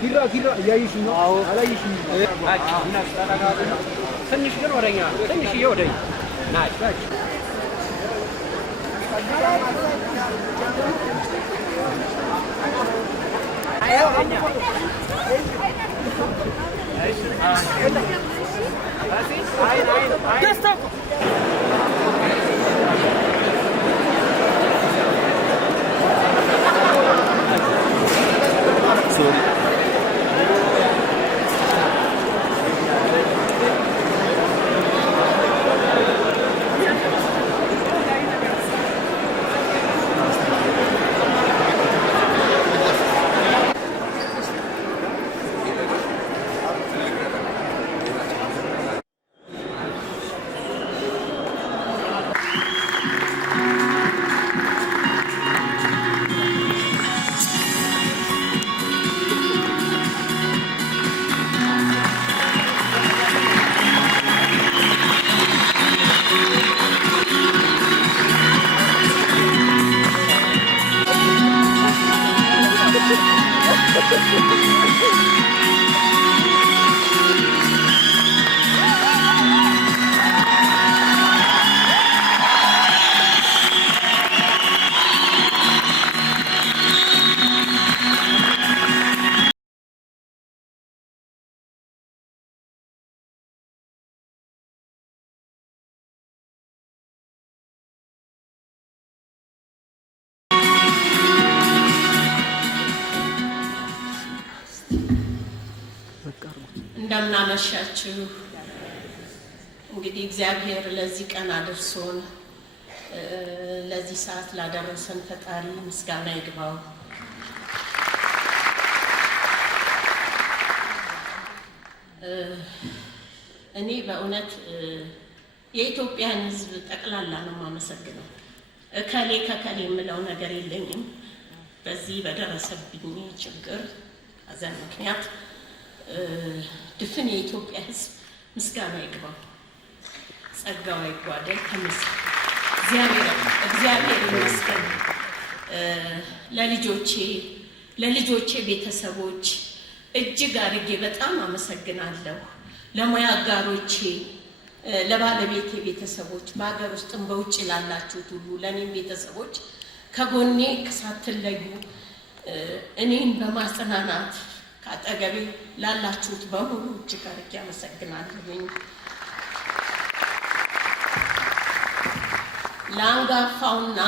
ኪራ እያየሽኝ ነው? አላየሽኝ? ትንሽ ግን ወደኛ ትንሽዬ ወደኛ ናች ናች እንደምናመሻችሁ እንግዲህ እግዚአብሔር ለዚህ ቀን አድርሶን ለዚህ ሰዓት ላደረሰን ፈጣሪ ምስጋና ይግባው። እኔ በእውነት የኢትዮጵያን ሕዝብ ጠቅላላ ነው የማመሰግነው። እከሌ ከከሌ የምለው ነገር የለኝም። በዚህ በደረሰብኝ ችግር ሐዘን ምክንያት ድፍን የኢትዮጵያ ሕዝብ ምስጋና ይግባው፣ ጸጋው ይጓደል። እግዚአብሔር ይመስገን። ለልጆቼ ቤተሰቦች እጅግ አድርጌ በጣም አመሰግናለሁ። ለሙያ አጋሮቼ፣ ለባለቤቴ ቤተሰቦች፣ በሀገር ውስጥም በውጭ ላላችሁት ሁሉ ለእኔም ቤተሰቦች ከጎኔ ሳትለዩ እኔን በማጽናናት ከአጠገቤ ላላችሁት በሙሉ እጅግ አድርጌ አመሰግናለሁኝ። ለአንጋፋውና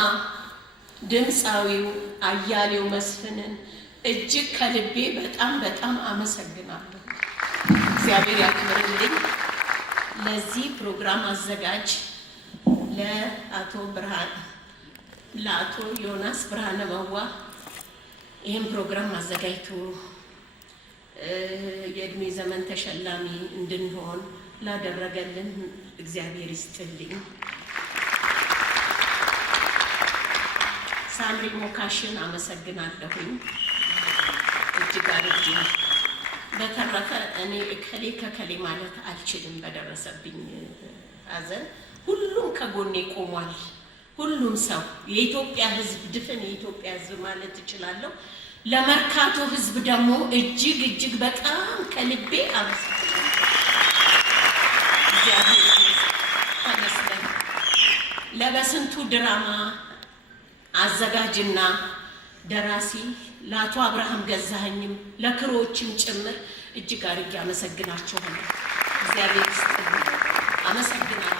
ድምፃዊው አያሌው መስፍንን እጅግ ከልቤ በጣም አመሰግናለሁ። እግዚአብሔር ያክብርልኝ። ለዚህ ፕሮግራም አዘጋጅ ለአቶ ዮናስ ብርሃነ መዋ ይህን ፕሮግራም አዘጋጅቶ የእድሜ ዘመን ተሸላሚ እንድንሆን ላደረገልን እግዚአብሔር ይስጥልኝ። ሳምሪ ሞካሽን አመሰግናለሁኝ እጅግ አድርጌ። በተረፈ እኔ እከሌ ከከሌ ማለት አልችልም። በደረሰብኝ ሐዘን ሁሉም ከጎኔ ቆሟል። ሁሉም ሰው የኢትዮጵያ ሕዝብ ድፍን የኢትዮጵያ ሕዝብ ማለት እችላለሁ። ለመርካቶ ሕዝብ ደግሞ እጅግ በጣም ከልቤ አመሰግናለሁ። እግዚአብሔር ይመስገን። ለበስንቱ ድራማ አዘጋጅና ደራሲ ለአቶ አብርሃም ገዛኸኝም ለክሮዎችም ጭምር እጅግ አድርጌ አመሰግናቸዋለሁ። እግዚአብሔር ይስጥልኝ። አመሰግናለሁ።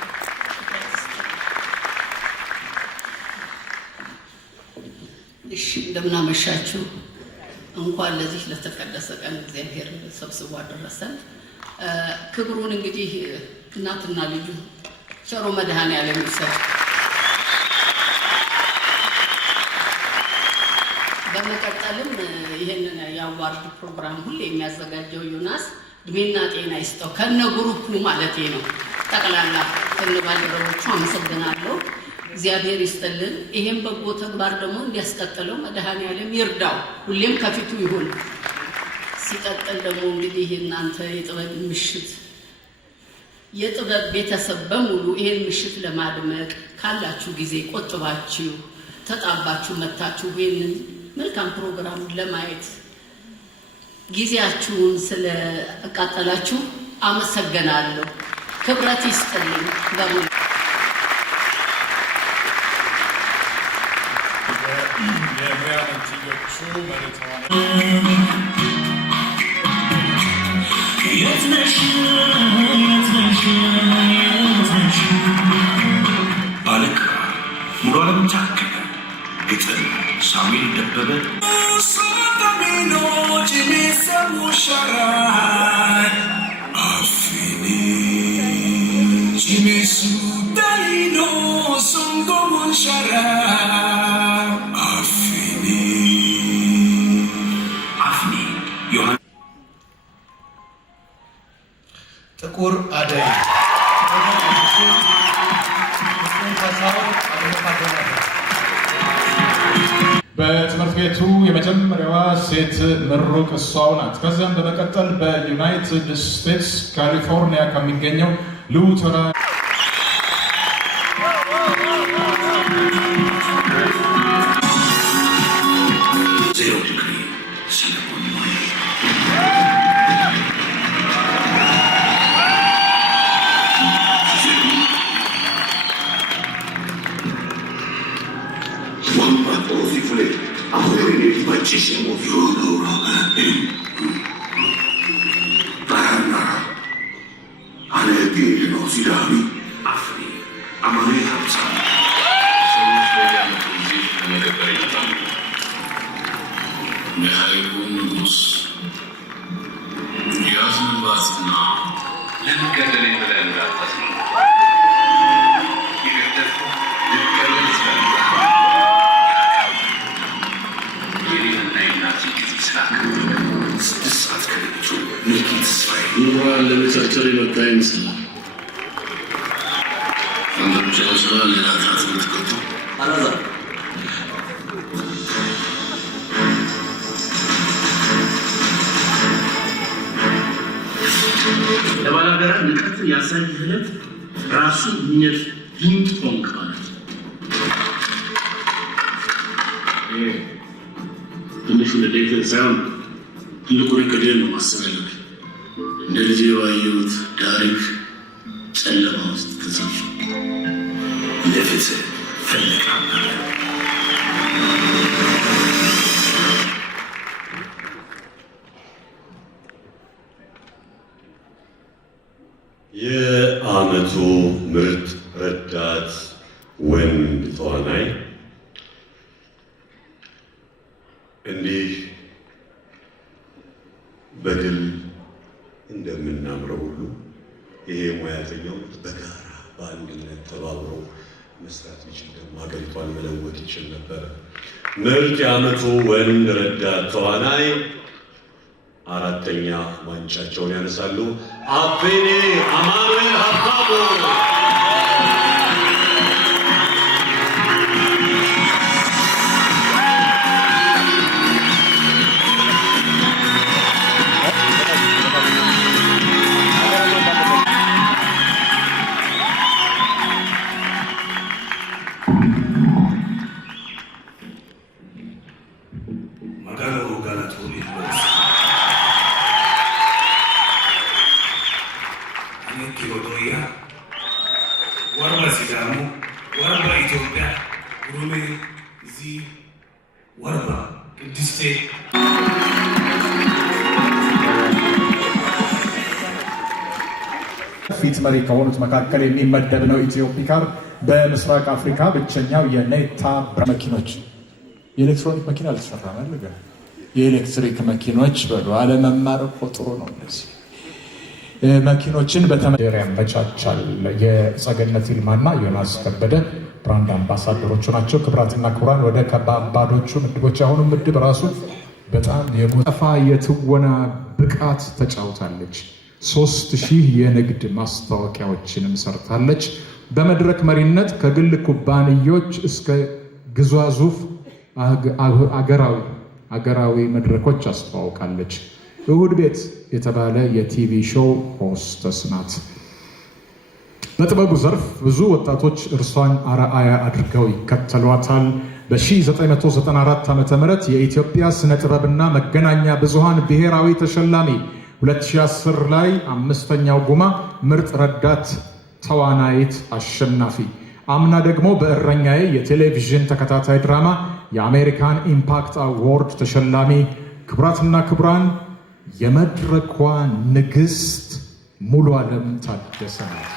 እሺ፣ እንደምናመሻችሁ። እንኳን ለዚህ ለተቀደሰ ቀን እግዚአብሔር ሰብስቦ አደረሰን። ክብሩን እንግዲህ እናትና ልጁ ቸሮ መድኃኔዓለም ይሰጥ። በመቀጠልም ይሄንን የአዋርድ ፕሮግራም ሁሉ የሚያዘጋጀው ዮናስ እድሜና ጤና ይስጠው ከነ ግሩፑ ማለቴ ነው። ጠቅላላ ከነ ባልደረቦቹ አመሰግናለሁ። እግዚአብሔር ይስጥልን። ይሄን በጎ ተግባር ደግሞ እንዲያስቀጥለው መድኃኔዓለም ይርዳው፣ ሁሌም ከፊቱ ይሁን። ሲቀጥል ደግሞ እንግዲህ እናንተ የጥበብ ምሽት የጥበብ ቤተሰብ በሙሉ ይሄን ምሽት ለማድመቅ ካላችሁ ጊዜ ቆጥባችሁ ተጣባችሁ መታችሁ ይሄንን መልካም ፕሮግራም ለማየት ጊዜያችሁን ስለአቃጠላችሁ አመሰግናለሁ። ክብረት ይስጥልኝ በሙሉ። የሙያ መንትዮቹ መሬተዋል አለቃ ሙሉ ዓለም ታከለ፣ ግጥም ሳሙኤል ደበበ፣ አፊኒ ጂሜሱ ዳይኖ ሶንጎሞን ሻራ አፊኒ ጥቁር አደይ በትምህርት ቤቱ የመጀመሪያዋ ሴት ምሩቅ እሷው ናት። ከዚያም በመቀጠል በዩናይትድ ስቴትስ ካሊፎርኒያ ከሚገኘው ሉተራን ለቤታቸው የመጣ ይመስላል። አንዳንዶቻቸው ስራ ሌላ ትምህርት ከቶ አላዛ ለባላገራ ንቀት ያሳይ ህለት ራሱ ምኘት ሂንት ሆንክ ማለት ትንሹ ለዴት ሳይሆን ትልቁ ሪከርድ ነው ማሰብ ያለብኝ። እንደዚህ ባየሁት ታሪክ ጨለማ ውስጥ ተዘፍ ለፍትህ ፈለጋ የዓመቱ ምርጥ ረዳት ወንድ ተዋናይ እንዲህ በድል እንደምናምረው ሁሉ ይሄ ሙያተኛው በጋራ በአንድነት ተባብሮ መስራት ይችል ደግሞ ሀገሪቷን መለወጥ ይችል ነበር። ምርጥ የዓመቱ ወንድ ረዳት ተዋናይ አራተኛ ዋንጫቸውን ያነሳሉ። አቤኔ አማኑኤል ሀብታሙ ፊት መሪ ከሆኑት መካከል የሚመደብ ነው። ኢትዮፒካር በምስራቅ አፍሪካ ብቸኛው የኔታ መኪኖች የኤሌክትሮኒክ መኪና አልተሰራም አለገ የኤሌክትሪክ መኪኖች በሉ አለመማር እኮ ጥሩ ነው። እንደዚህ መኪኖችን በተመደረ ያመቻቻል። የጸገነት ይልማና ዮናስ ከበደ ብራንድ አምባሳደሮቹ ናቸው። ክብራትና ክቡራን ወደ ከባባዶቹ ምድቦች አሁኑ ምድብ ራሱ በጣም የሙጠፋ የትወና ብቃት ተጫውታለች። 3000 የንግድ ማስታወቂያዎችንም ሰርታለች። በመድረክ መሪነት ከግል ኩባንያዎች እስከ ግዙፍ አገራዊ መድረኮች አስተዋውቃለች። እሁድ ቤት የተባለ የቲቪ ሾው ሆስተስ ናት። በጥበቡ ዘርፍ ብዙ ወጣቶች እርሷን አርአያ አድርገው ይከተሏታል። በ1994 ዓ.ም የኢትዮጵያ ስነ ጥበብና መገናኛ ብዙሃን ብሔራዊ ተሸላሚ፣ 2010 ላይ 5ኛው ጉማ ምርጥ ረዳት ተዋናይት አሸናፊ፣ አምና ደግሞ በእረኛዬ የቴሌቪዥን ተከታታይ ድራማ የአሜሪካን ኢምፓክት አዋርድ ተሸላሚ። ክቡራትና ክቡራን፣ የመድረኳ ንግሥት ሙሉዓለም ታደሰ ናት።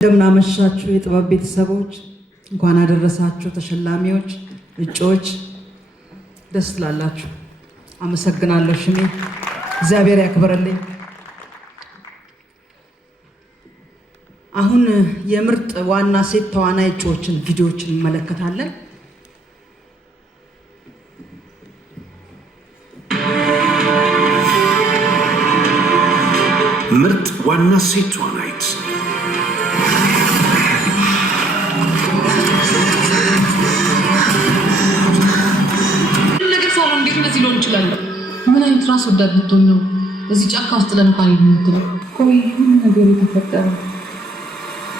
እንደምናመሻችሁ የጥበብ ቤተሰቦች፣ እንኳን አደረሳችሁ። ተሸላሚዎች፣ እጩዎች ደስ ትላላችሁ። አመሰግናለሁ። ሽሜ እግዚአብሔር ያክብረልኝ። አሁን የምርጥ ዋና ሴት ተዋናይ እጩዎችን ቪዲዮዎችን እንመለከታለን። ምርጥ ዋና ሴት ተዋናይት እንደዚህ ሊሆን ይችላል። ምን አይነት ራስ ወዳድ ልትሆን ነው እዚህ ጫካ ውስጥ ለንፋን የምትለው? ቆይ ምን ነገር የተፈጠረው?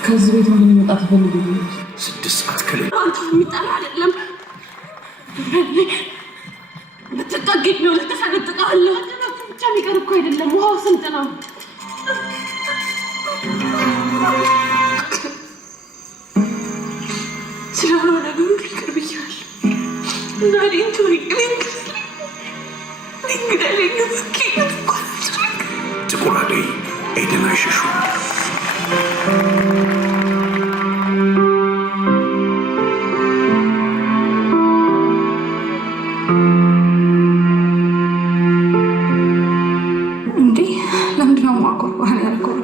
ከዚህ ቤት እንድንወጣ ትፈልጋለች? 6 ሰዓት ከሌ አንተ የሚጠራ አይደለም። ልትጠገኝ ነው፣ ልትፈነጥቀዋለህ። ብቻ የሚቀር እኮ አይደለም። ውሃው ስንት ነው? ስለሆነ ነገሩ ይቅር ብያለሁ እና እኔን ተወኝ። ጥቁር አደይ ኤደን አይሸሹ። እንዴ ለምንድነው ማቆርባን ያልከው?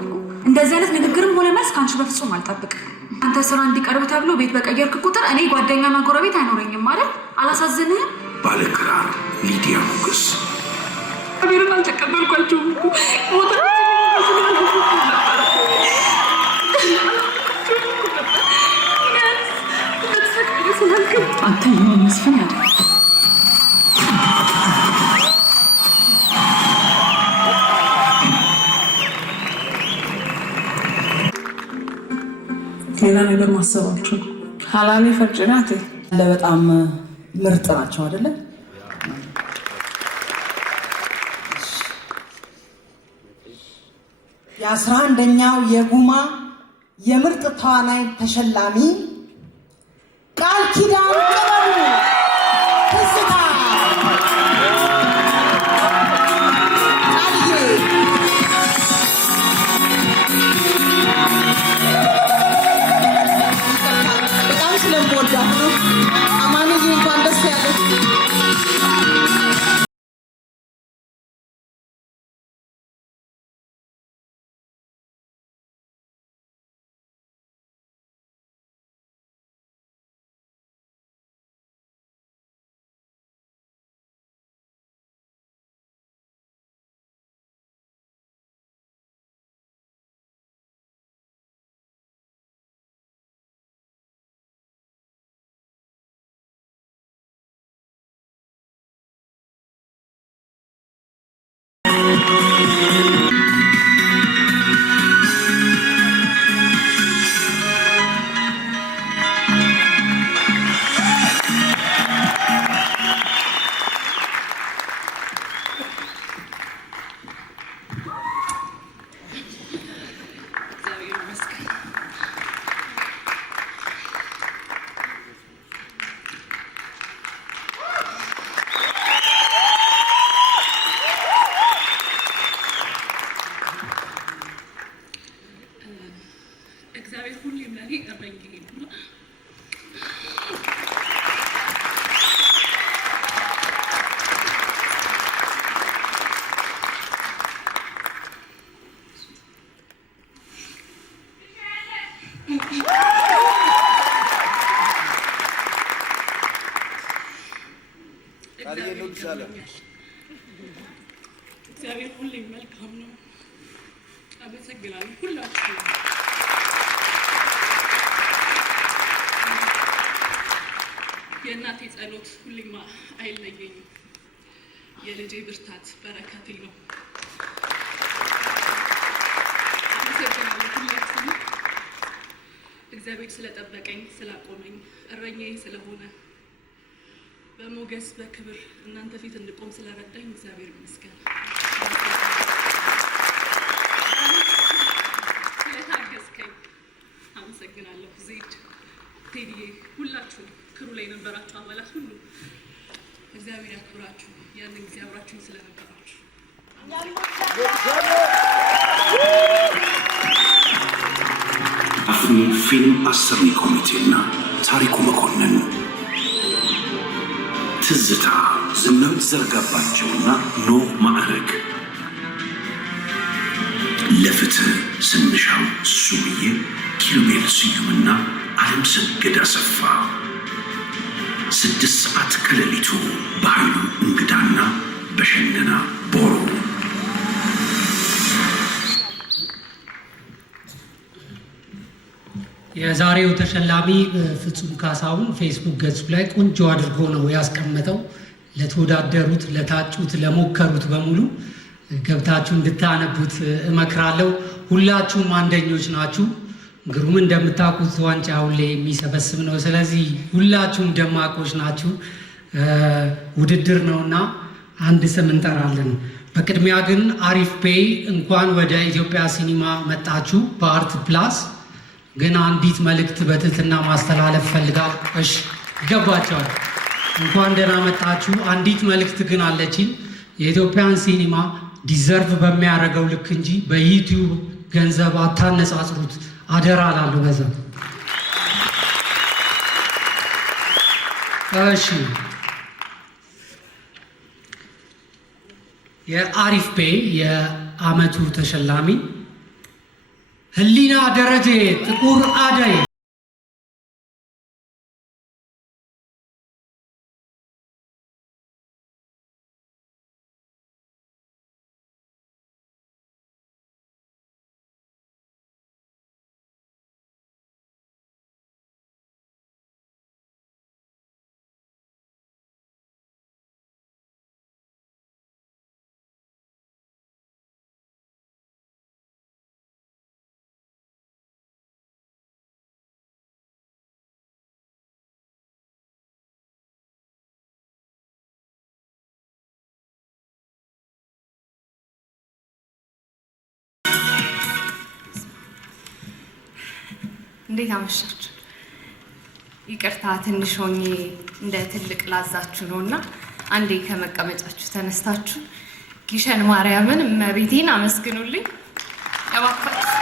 እንደዚህ አይነት ንግግርም ሆነ መልስ ካንቺ በፍጹም አልጠብቅም። አንተ ስራ እንዲቀርብ ተብሎ ቤት በቀየርክ ቁጥር እኔ ጓደኛና ጎረቤት አይኖረኝም ማለት አላሳዝንህም? ባለክራር ሊዲያ ሞገስ አቤርን አልተቀበልኳቸውም እኮ ሞታ አንተ መስፍን ያለ ሌላ ነገር ማሰባችሁ ሀላኔ ፈርጭናቴ በጣም ምርጥ ናቸው አይደለ? የ11ኛው የጉማ የምርጥ ተዋናይ ተሸላሚ ቃል ኪዳን ጥበቡ ትዝታ ቃልዬ በጣም ስለምወዳት ነው። አማኑዬ እንኳን ደስ ያለሽ። እግዚአብሔር ሁሌም መልካም ነው። አመሰግናለሁ ሁላችሁ። የእናቴ ጸሎት ሁሌም አይለየኝም። የልጄ ብርታት በረከቴ ነው። አመሰግናለሁ ሁላችሁም። እግዚአብሔር ስለጠበቀኝ ስላቆመኝ እረኛዬ ስለሆነ በሞገስ በክብር እናንተ ፊት እንድቆም ስለረዳኝ እግዚአብሔር ይመስገን። ስለታገዝከኝ አመሰግናለሁ። ዜድ፣ ቴዲዬ፣ ሁላችሁም ክሩ ላይ የነበራችሁ አባላት ሁሉ እግዚአብሔር ያክብራችሁ። ያንን ጊዜ አብራችሁን ስለነበራችሁ አፍኒ ፊልም አሰሪ ኮሚቴና ታሪኩ መኮንን ትዝታ ዝናዊት ዘርጋባቸውና ኖህ ማዕረግ ለፍትህ ስንሻው ሱምዬ ኪሩቤል ስዩምና ዓለም ሰገድ አሰፋ 6 ሰዓት ከሌሊቱ በኃይሉ እንግዳና በሸነና ቦሮ የዛሬው ተሸላሚ ፍጹም ካሳሁን ፌስቡክ ገጹ ላይ ቆንጆ አድርጎ ነው ያስቀመጠው። ለተወዳደሩት፣ ለታጩት፣ ለሞከሩት በሙሉ ገብታችሁ እንድታነቡት እመክራለሁ። ሁላችሁም አንደኞች ናችሁ። ግሩም እንደምታውቁት ዋንጫ ሁሌ የሚሰበስብ ነው። ስለዚህ ሁላችሁም ደማቆች ናችሁ። ውድድር ነውና አንድ ስም እንጠራለን። በቅድሚያ ግን አሪፍ ፔይ እንኳን ወደ ኢትዮጵያ ሲኒማ መጣችሁ በአርት ፕላስ። ግን አንዲት መልእክት በትህትና ማስተላለፍ ፈልጋለሁ። እሺ ይገባቸዋል። እንኳን ደህና መጣችሁ። አንዲት መልእክት ግን አለችኝ። የኢትዮጵያን ሲኒማ ዲዘርቭ በሚያደርገው ልክ እንጂ በዩቲዩብ ገንዘብ አታነጻጽሩት አደራ እላለሁ። ገንዘብ እሺ። የአሪፍ ፔይ የአመቱ ተሸላሚ ህሊና ደረጀ ጥቁር አደይ። እንዴት አመሻችሁ? ይቅርታ ትንሽ ሆኜ እንደ ትልቅ ላዛችሁ ነውና አንዴ ከመቀመጫችሁ ተነስታችሁ ጊሸን ማርያምን እመቤቴን አመስግኑልኝ እባካችሁ።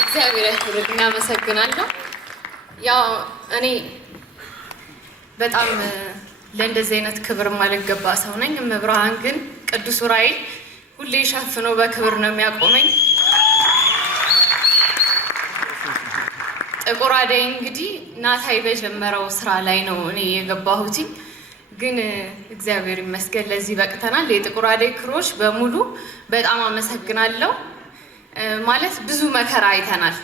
እግዚአብሔር ያክብርልኝ። አመሰግናለሁ። ያው እኔ በጣም ለእንደዚህ አይነት ክብር ማልገባ ሰው ነኝ። እመብርሃን ግን ቅዱስ ዑራኤል ሁሌ ሸፍኖ በክብር ነው የሚያቆመኝ። ጥቁር አደይ እንግዲህ ናታይ በጀመረው ስራ ላይ ነው እኔ የገባሁት፣ ግን እግዚአብሔር ይመስገን ለዚህ በቅተናል። የጥቁር አደይ ክሮች በሙሉ በጣም አመሰግናለሁ። ማለት ብዙ መከራ አይተናል፣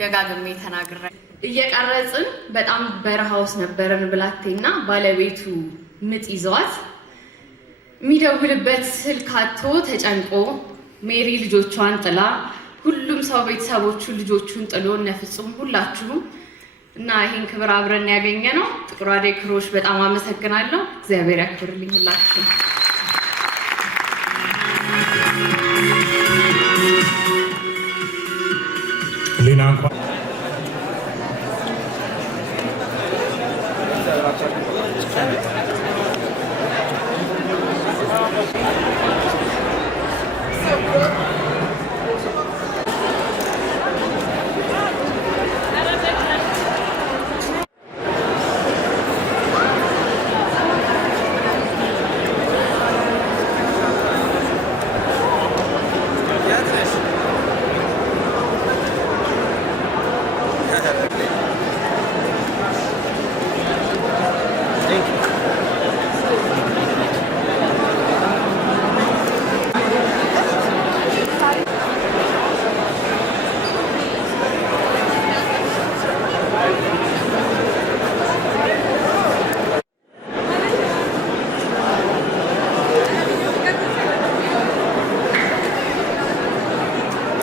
ደጋግሜ ተናግሬ እየቀረጽን በጣም በረሃ ውስጥ ነበረን። ብላቴና ባለቤቱ ምጥ ይዘዋት የሚደውልበት ስልክ አጥቶ ተጨንቆ ሜሪ ልጆቿን ጥላ ሁሉም ሰው ቤተሰቦቹ ልጆቹን ጥሎ እነ ፍጹም ሁላችሁም እና ይህን ክብር አብረን ያገኘ ነው። ጥቁር አደይ ክሮች በጣም አመሰግናለሁ። እግዚአብሔር ያክብርልኝ ሁላችሁ። ሊና እንኳን